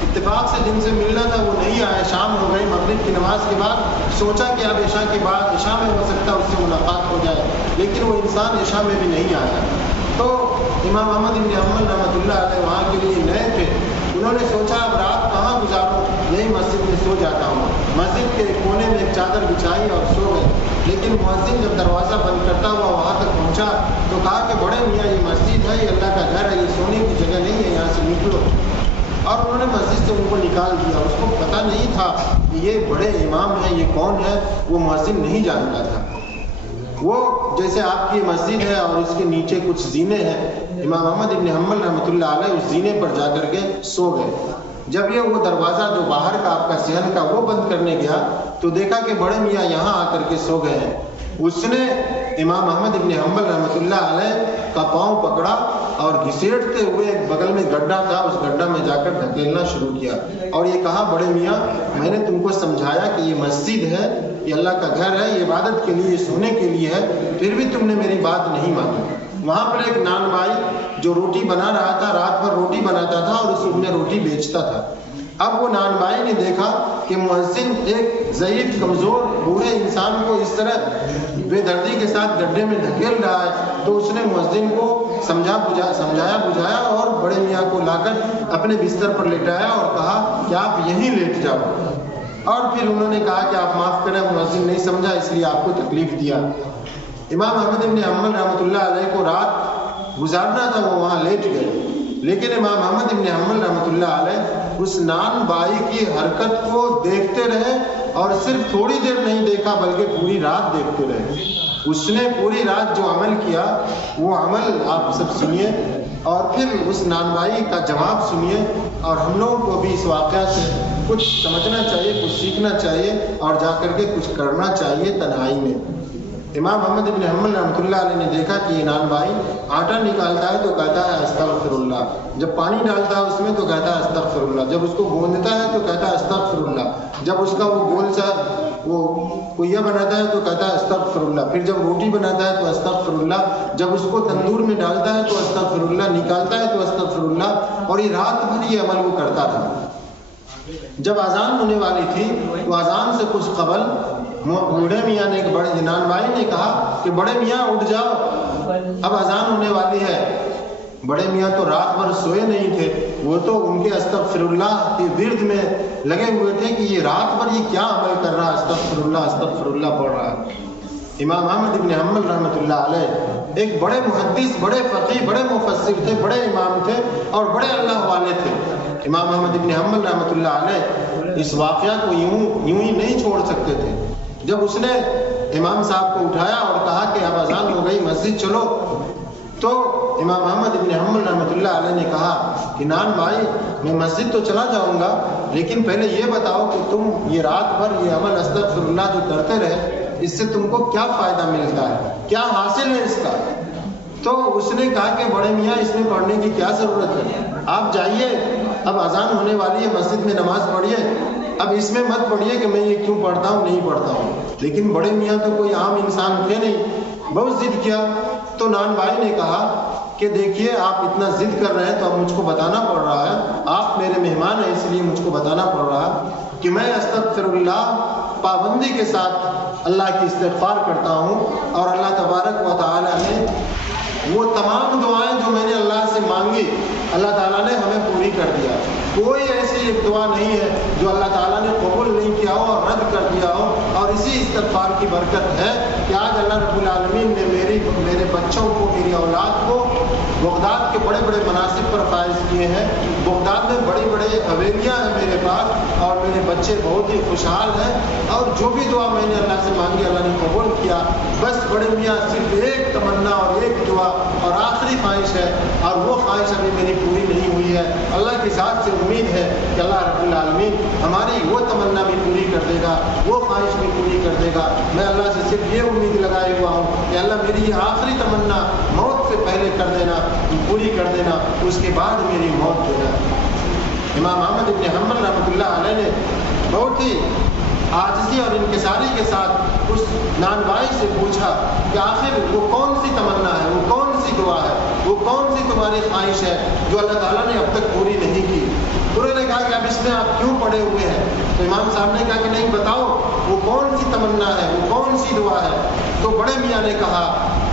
इत्तेफाक से जिनसे मिलना था वो नहीं आए, शाम हो गई, मगरिब की नमाज के बाद सोचा कि अब इशा के बाद, इशा में हो सकता है उससे मुलाकात हो जाए, लेकिन वो इंसान इशा में भी नहीं आया। तो इमाम अहमद इब्न हम्बल रहमतुल्लाह अलैह वहाँ के लिए नए थे, उन्होंने सोचा अब रात कहाँ गुजारूँ, यही मस्जिद में सो जाता हूँ। मस्जिद के कोने में एक चादर बिछाई और सो गए। लेकिन मुअज्जिन जब दरवाज़ा बंद करता हुआ वहाँ तक पहुँचा तो कहा कि बड़े मियाँ ये मस्जिद है, ये अल्लाह का घर है, ये सोने की जगह नहीं है, यहाँ से निकलो। और उन्होंने मस्जिद से उनको निकाल दिया। उसको पता नहीं था कि ये बड़े इमाम हैं, ये कौन है, वो मुअज्जिन नहीं जानता था। वो जैसे आपकी मस्जिद है और इसके नीचे कुछ जीने हैं, इमाम अहमद इब्न हम्बल रहमतुल्लाह अलैह उस जीने पर जा कर के सो गए। जब ये वो दरवाज़ा जो बाहर का आपका सहन का वो बंद करने गया तो देखा कि बड़े मियाँ यहाँ आकर के सो गए हैं। उसने इमाम अहमद इब्न हम्बल रहमतुल्लाह अलैह का पाँव पकड़ा और घिसेटते हुए एक बगल में गड्ढा था, उस गड्ढा में जाकर धकेलना शुरू किया और ये कहा, बड़े मियाँ मैंने तुमको समझाया कि ये मस्जिद है, ये अल्लाह का घर है, ये इबादत के लिए, सोने के लिए है, फिर भी तुमने मेरी बात नहीं मानी। वहाँ पर एक नान भाई जो रोटी बना रहा था, रात भर रोटी बनाता था और उसमें रोटी बेचता था। अब वो नान भाई ने देखा कि मुअज्जिन एक ज़ईफ़ कमज़ोर बूढ़े इंसान को इस तरह बेदर्दी के साथ गड्ढे में धकेल रहा है, तो उसने मुअज्जिन को समझाया बुझाया और बड़े मियाँ को लाकर अपने बिस्तर पर लेटाया और कहा कि आप यहीं लेट जाओ। और फिर उन्होंने कहा कि आप माफ़ करें, मुअज्जिन नहीं समझा इसलिए आपको तकलीफ़ दिया। इमाम अहमद इब्न हम्बल रहमतुल्लाह अलैह को रात गुजारना था, वो वहाँ लेट गए। लेकिन इमाम अहमद इब्न हम्बल रहमतुल्लाह अलैह उस नान बाई की हरकत को देखते रहे और सिर्फ थोड़ी देर नहीं देखा बल्कि पूरी रात देखते रहे। उसने पूरी रात जो अमल किया वो अमल आप सब सुनिए और फिर उस नान बाई का जवाब सुनिए। और हम लोगों को भी इस वाक़या से कुछ समझना चाहिए, कुछ सीखना चाहिए और जा कर के कुछ करना चाहिए तन्हाई में। इमाम अहमद इब्न हम्बल रहमतुल्लाह अलैह ने देखा कि ये नान भाई आटा निकालता है तो कहता है अस्तगफिरुल्लाह, जब पानी डालता है उसमें तो कहता है अस्तगफिरुल्लाह, जब उसको गूंदता है तो कहता है अस्तगफिरुल्लाह, जब उसका वो गोल सा वो कुइया बनाता है तो कहता है अस्तगफिरुल्लाह, फिर जब रोटी बनाता है तो अस्तगफिरुल्लाह, जब उसको तंदूर में डालता है तो अस्तगफिरुल्लाह, निकालता है तो अस्तगफिरुल्लाह। और ये रात भर ये अमल वो करता था। जब अजान होने वाली थी तो अजान से कुछ कबल बूढ़े मियाँ ने, एक बड़े नान भाई ने कहा कि बड़े मियाँ उठ जाओ, अब अजान होने वाली है। बड़े मियाँ तो रात भर सोए नहीं थे, वो तो उनके अस्तगफिरुल्लाह के विर्द में लगे हुए थे कि ये रात भर ये क्या अमल कर रहा है, अस्तगफिरुल्लाह अस्तगफिरुल्लाह पढ़ रहा है। इमाम अहमद इब्न हम्बल रहमतुल्लाह अलैह एक बड़े मुहद्दिस, बड़े फ़क़ीह, बड़े मुफस्सिर थे, बड़े इमाम थे और बड़े अल्लाह वाले थे। इमाम अहमद इब्न हम्बल रहमतुल्लाह अलैह इस वाक़या को यूं ही नहीं छोड़ सकते थे। जब उसने इमाम साहब को उठाया और कहा कि अब अजान हो गई, मस्जिद चलो, तो इमाम अहमद इब्न हम्बल रहमतुल्लाह अलैह ने कहा कि नान भाई मैं मस्जिद तो चला जाऊंगा, लेकिन पहले ये बताओ कि तुम ये रात भर ये अमल अस्तगफिरुल्लाह जो करते रहे, इससे तुमको क्या फ़ायदा मिलता है, क्या हासिल है इसका। تو اس نے کہا کہ بڑے میاں اس میں پڑھنے کی کیا ضرورت ہے، آپ جائیے، اب اذان ہونے والی ہے، مسجد میں نماز پڑھیے، اب اس میں مت پڑھیے کہ میں یہ کیوں پڑھتا ہوں نہیں پڑھتا ہوں۔ لیکن بڑے میاں تو کوئی عام انسان تھے نہیں، بہت ضد کیا۔ تو نان بھائی نے کہا کہ دیکھیے آپ اتنا ضد کر رہے ہیں تو اب مجھ کو بتانا پڑ رہا ہے، آپ میرے مہمان ہیں اس لیے مجھ کو بتانا پڑ رہا ہے کہ میں استغفر اللہ پابندی کے ساتھ اللہ کی استغفار کرتا ہوں، اور اللہ تبارک و تعالی نے وہ تمام دعائیں جو میں نے اللہ سے مانگی اللہ تعالیٰ نے ہمیں پوری کر دیا۔ کوئی ایسی ایک دعا نہیں ہے جو اللہ تعالیٰ نے قبول نہیں کیا ہو اور رد کر دیا ہو، اور اسی استغفار کی برکت ہے کہ آج اللہ رب العالمین نے میرے بچوں کو، میری اولاد کو بغداد کے بڑے بڑے مناصب پر فائز کیے ہیں۔ بغداد میں بڑی بڑی حویلیاں ہیں میرے پاس، اور میرے بچے بہت ہی خوشحال ہیں، اور جو بھی دعا میں نے اللہ سے مانگی اللہ نے قبول کیا۔ بس بڑے میاں صرف ایک تمنا اور ایک دعا اور آخری خواہش ہے، اور وہ خواہش ابھی میری پوری نہیں ہوئی ہے۔ اللہ کی ذات سے امید ہے کہ اللہ رب العالمین ہماری وہ تمنا بھی پوری کر دے گا، وہ خواہش بھی پوری کر دے گا۔ میں اللہ سے صرف یہ امید لگائے ہوا ہوں کہ اللہ میری یہ آخری تمنا موت سے پہلے کر دینا، پوری کر دینا، اس کے بعد میری موت دینا۔ امام احمد بن حنبل رحمۃ اللہ علیہ نے بہت ہی عاجزی اور انکساری کے ساتھ اس نان بھائی سے پوچھا کہ آخر وہ کون سی تمنا ہے، وہ کون سی دعا ہے، وہ کون سی تمہاری خواہش ہے جو اللہ تعالیٰ نے اب تک پوری نہیں کی۔ انہوں نے کہا کہ اب اس میں آپ کیوں پڑے ہوئے ہیں؟ تو امام صاحب نے کہا کہ نہیں بتاؤ وہ کون سی تمنا ہے، وہ کون سی دعا ہے؟ تو بڑے میاں نے کہا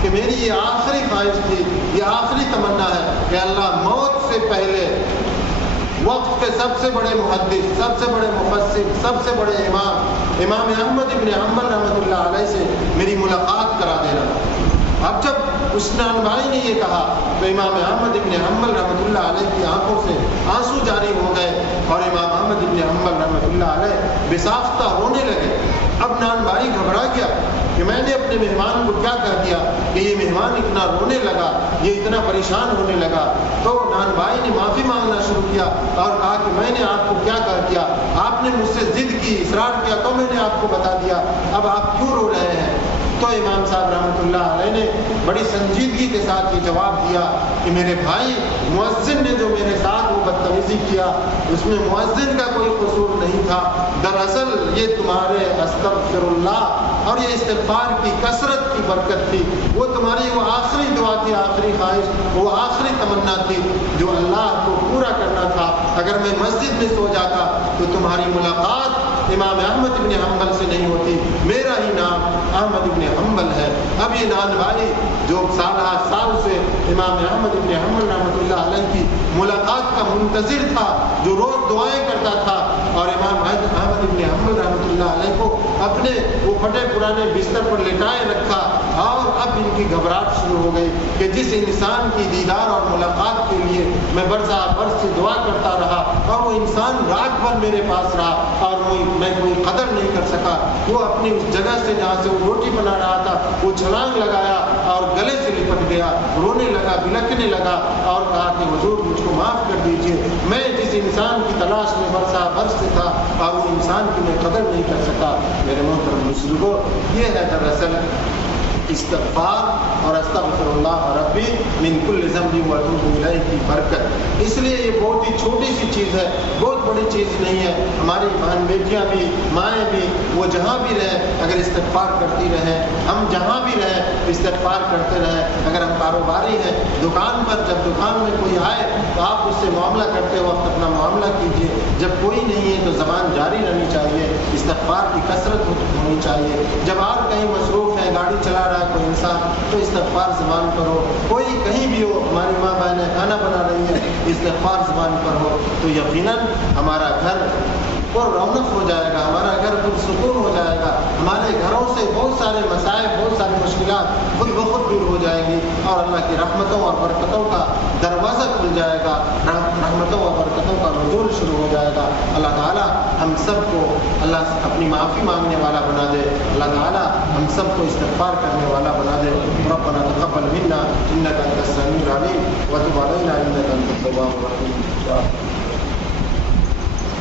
کہ میری یہ آخری خواہش تھی، یہ آخری تمنا ہے کہ اللہ موت سے پہلے وقت کے سب سے بڑے محدث، سب سے بڑے مفسر، سب سے بڑے امام احمد ابن حنبل رحمۃ اللہ علیہ سے میری ملاقات کرا دینا۔ اب جب اس نان بھائی نے یہ کہا تو امام احمد ابن حنبل رحمۃ اللہ علیہ کی آنکھوں سے آنسو جاری ہو گئے، اور امام احمد ابن حنبل رحمۃ اللہ علیہ بےساختہ رونے لگے۔ اب نان بھائی گھبرا گیا کہ میں نے اپنے مہمان کو کیا کہہ دیا کہ یہ مہمان اتنا رونے لگا، یہ اتنا پریشان ہونے لگا۔ تو نان بھائی نے معافی مانگنا شروع کیا اور کہا کہ میں نے آپ کو کیا کہہ دیا، آپ نے مجھ سے ضد کی، اصرار کیا تو میں نے آپ کو بتا دیا، اب آپ کیوں رو رہے ہیں؟ تو امام صاحب رحمۃ اللہ علیہ نے بڑی سنجیدگی کے ساتھ یہ جواب دیا کہ میرے بھائی، مؤذن نے جو میرے ساتھ وہ بدتمیزی کیا اس میں مؤذن کا کوئی قصور نہیں تھا، دراصل یہ تمہارے استغفر اللہ اور یہ استغفار کی کثرت کی برکت تھی، وہ تمہاری وہ آخری دعا تھی، آخری خواہش، وہ آخری تمنا تھی جو اللہ کو پورا کرنا تھا۔ اگر میں مسجد میں سو جاتا تو تمہاری ملاقات امام احمد ابن حنبل سے نہیں ہوتی، میرا ہی نام احمد ابن حنبل ہے۔ اب یہ نان بھائی جو سال سے امام احمد ابن حنبل رحمۃ اللہ علیہ کی ملاقات کا منتظر تھا، جو روز دعائیں کرتا تھا، اور امام احمد ابن حنبل رحمۃ اللہ علیہ کو اپنے وہ پھٹے پرانے بستر پر لٹائے رکھا، اور اب ان کی گھبراہٹ شروع ہو گئی کہ جس انسان کی دیدار اور ملاقات کے لیے میں برس سے دعا کرتا رہا اور وہ انسان رات بھر میرے پاس رہا اور میں کوئی قدر نہیں کر سکا، وہ اپنی اس جگہ سے جہاں سے وہ روٹی بنا رہا تھا وہ چھلانگ لگایا اور گلے سے لپٹ گیا، رونے لگا، بلکنے لگا اور کہا کہ حضور مجھ کو معاف کر دیجئے، میں جس انسان کی تلاش میں برس سے تھا اور وہ انسان کی میں قدر نہیں کر سکا۔ میرے محترم بزرگوں، یہ ہے دراصل استغفار اور استغفر اللہ ربی من کل ذنب واتوب الیہ کی برکت۔ اس لیے یہ بہت ہی چھوٹی سی چیز ہے، بہت بڑی چیز نہیں ہے۔ ہماری بہن بیٹیاں بھی، مائیں بھی، وہ جہاں بھی رہیں اگر استغفار کرتی رہیں، ہم جہاں بھی رہیں استغفار کرتے رہیں۔ اگر ہم کاروباری ہیں، دکان پر جب دکان میں کوئی آئے تو آپ اس سے معاملہ کرتے وقت اپنا معاملہ کیجیے، جب کوئی نہیں ہے تو زبان جاری رہنی چاہیے، استغفار کی کثرت ہونی چاہیے۔ جب آپ کہیں مصروف ہیں، گاڑی چلا رہا ہے کوئی انسان تو استغفار زبان پر ہو، کوئی کہیں بھی ہو، ہماری ماں بہنیں کھانا بنا رہی ہیں استغفار زبان پر ہو، تو یقیناً ہمارا گھر پر رونق ہو جائے گا، ہمارا گھر پرسکون ہو جائے گا، ہمارے گھروں سے بہت سارے مسائل، بہت ساری مشکلات خود بخود دور ہو جائیں گی، اور اللہ کی رحمتوں اور برکتوں کا دروازہ کھل جائے گا، رحمتوں اور برکتوں کا نزول شروع ہو جائے گا۔ اللہ تعالیٰ ہم سب کو اللہ سے اپنی معافی مانگنے والا بنا دے، اللہ تعالیٰ ہم سب کو استغفار کرنے والا بنا دے۔ ربنا تقبل منا انك انت السميع العليم وتب علينا انك انت التواب الرحيم۔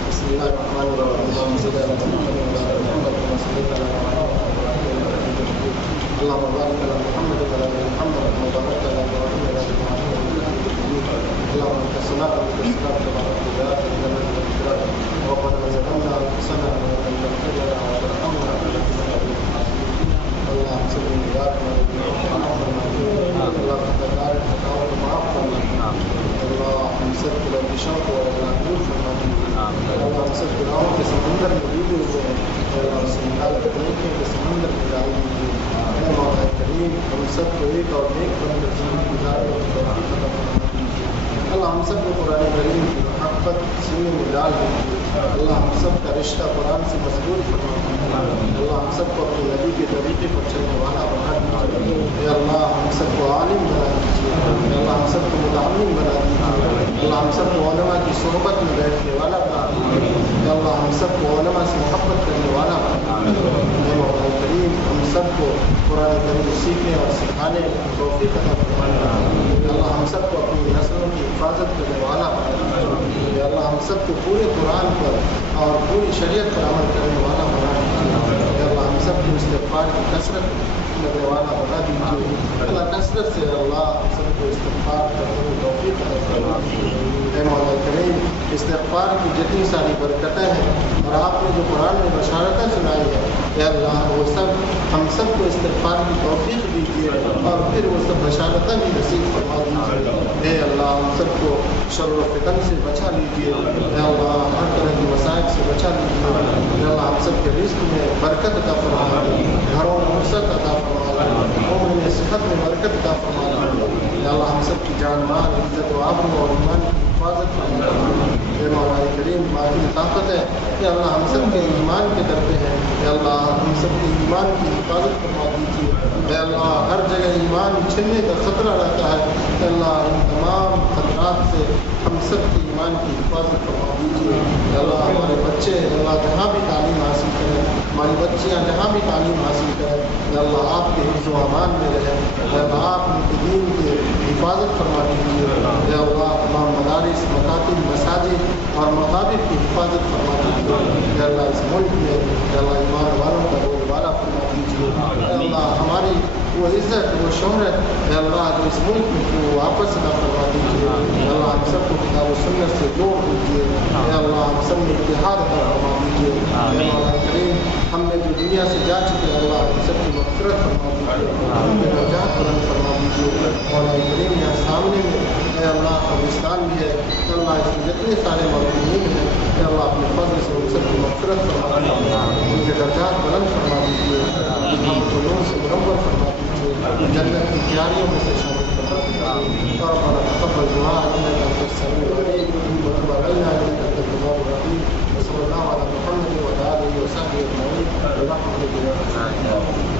بسم الله الرحمن الرحيم اللهم صل على محمد وعلى ال محمد كما صليت على ابراهيم وعلى ال ابراهيم انك حميد مجيد اللهم بارك على محمد وعلى ال محمد كما باركت على ابراهيم وعلى ال ابراهيم انك حميد مجيد. اللهم انت الصلاه وانت السلام تبارك وتعالى الجلال والاكرام. ربنا ظلمنا انفسنا وان لم تغفر لنا وترحمنا لنكونن من الخاسرين. اللهم صل وبارك على اللهم تبارك وتعالى معاف اللهم صل بشوق ولا نور فرماتی. اللهم صل گناہوں کے سمندر میں ڈوبے ہوئے ہیں. اللہ سے نکال کر نیکی کے سمندر میں ڈال دیجیے. اے مولا کریم ہم سب کو ایک اور ایک بن کر زندگی گزارنے کی توفیق عطا فرما دیجیے. اللہ ہم سب کو قرآن کریم کی محبت سینے میں ڈال دیجیے. اللہ ہم سب کا رشتہ قرآن سے مضبوط فرما دیجیے. اللہ ہم سب کو اپنے نبی کے طریقے پر چلنے والا بنا دیجیے. اے اللہ ہم سب کو عالم بنا دیجیے. اے اللہ ہم سب کو متعلم بنا دیجیے. اللہ ہم سب کو علماء کی صحبت میں بیٹھنے والا بنا دیجیے. اے اللہ ہم سب کو علماء سے محبت کرنے والا بنا دیجیے. اے مولا کریم ہم سب کو قرآن کریم سیکھنے اور سکھانے کی توفیق عطا فرما دیجیے. اللہ ہم سب کو اپنی نسلوں کی حفاظت کرنے والا بنا دیجیے. اللہ ہم سب کو پورے قرآن پر اور پوری شریعت پر عمل کرنے والا بنا دیجیے. اللہ ہم سب کو استغفار کی کثرت کرنے والا بنا دیجیے. اللہ کثرت سے اللہ ہم سب کو استغفار کرنے کی توفیق عطا فرما دیجیے. اے مولا کریم استغفار کی جتنی ساری برکتیں ہیں اور آپ نے جو قرآن میں بشارتیں سنائی ہیں اے اللہ وہ سب ہم سب کو استغفار کی توفیق دیجیے اور پھر وہ سب بشارتیں بھی نصیب فرما دیجیے. اے اللہ ہم سب کو شر و فتن سے بچا لیجیے. اے اللہ ہر طرح کی مصائب سے بچا لیجیے. اے اللہ ہم سب کے رزق میں برکت عطا فرما دیجیے. گھروں میں وسعت عطا فرما دیجیے. عمر میں صحت میں برکت عطا فرما دیجیے. اے اللہ ہم سب کی جان مال عزت و آبرو اور ایمان کی حفاظت فرما دیجیے. اے مولا کریم باقی طاقت ہے کہ اللہ ہم سب کے ایمان کے در پہ ہیں. اے اللہ ہم سب کے ایمان کی حفاظت فرما دیجیے. اے اللہ ہر جگہ ایمان چھننے کا خطرہ رہتا ہے. اے اللہ ان تمام خطرات سے ہم سب کے ایمان کی حفاظت فرما دیجیے. اے اللہ ہمارے بچے اللہ جہاں بھی تعلیم حاصل کریں, ہماری بچیاں جہاں بھی تعلیم حاصل کریں, اے اللہ آپ کے حفظ و امان میں رہیں. اے اللہ آپ ان کے دین کی حفاظت فرما دیجیے. اے اللہ تمام مدارس مکاتب مساجد اور مقابر کی حفاظت فرما دیجیے. اے اللہ اس ملک میں اے اللہ ایمان والوں کا بول بالا فرما دیجیے. اے اللہ ہماری وہ عزت وہ شہرت اے اللہ جو اس ملک میں تھی وہ واپس ادا فرما دیجیے. اے اللہ ہم سب کو کتاب و سنت سے جوڑ دیجیے. اے اللہ ہم سب میں اتحاد عطا فرما دیجیے. اے مولا کریم ہم نے جو دنیا سے جا چکے اللہ ہم سب کی مغفرت فرما دیجیے. ہم کے درجات بلند فرما دیجیے. مولا کریم یہاں سامنے میں اے اللہ قبرستان بھی ہے. اے اللہ اس میں جتنے سارے مرحومین ہیں اے اللہ اپنے فضل سے ان سب کی مغفرت فرما دیجیے. ان کے درجات بلند فرما دیجیے. ہم کو نور سے منور فرما دیجیے. جنت کی تیاریوں میں سے شامل فرما دیجیے. ربنا تقبل دعاء انك انت السميع العليم وتب علينا انك انت التواب الرحيم. وصلى الله على محمد وعلى اله وصحبه اجمعين برحمتك يا ارحم الراحمين.